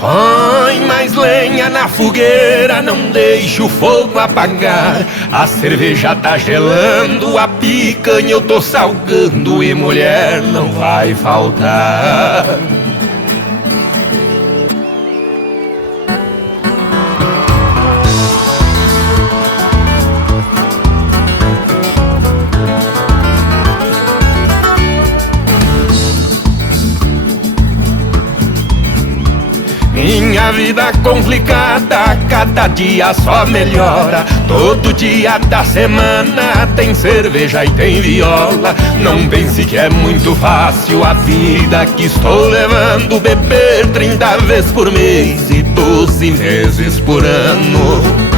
Põe mais lenha na fogueira, não deixe o fogo apagar. A cerveja tá gelando, a picanha eu tô salgando, e mulher não vai faltar. Minha vida complicada, cada dia só melhora. Todo dia da semana tem cerveja e tem viola. Não pense que é muito fácil a vida que estou levando. Beber 30 vezes por mês e 12 vezes por ano.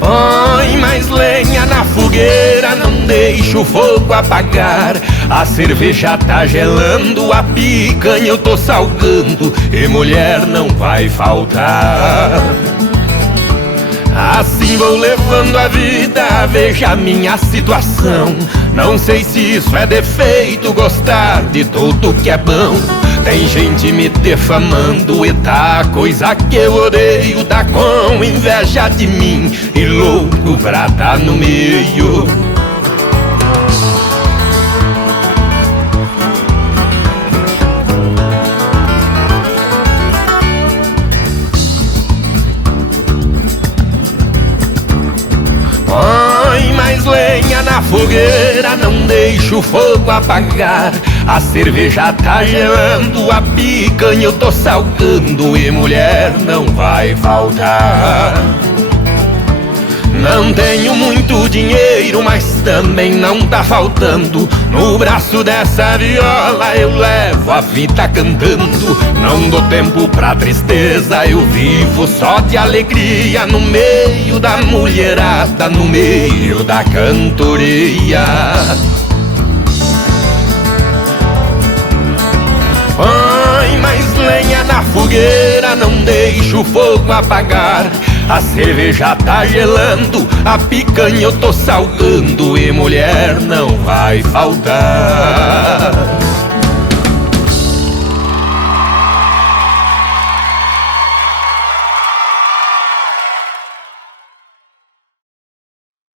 Põe mais lenha na fogueira, não deixe o fogo apagar. A cerveja tá gelando, a picanha eu tô salgando, e mulher não vai faltar. Assim vou levando a vida, veja a minha situação. Não sei se isso é defeito, gostar de tudo que é bom. Tem gente me defamando e tá coisa que eu odeio. Tá com inveja de mim e louco pra tá no meio. Põe mais lenha na fogueira, não deixe o fogo apagar. A cerveja tá gelando, a picanha eu tô salgando, e mulher não vai faltar. Não tenho muito dinheiro, mas também não tá faltando. No braço dessa viola eu levo a vida cantando. Não dou tempo pra tristeza, eu vivo só de alegria. No meio da mulherada, no meio da cantoria. Põe mais lenha na fogueira, não deixe o fogo apagar. A cerveja tá gelando, a picanha eu tô salgando, e mulher não vai faltar.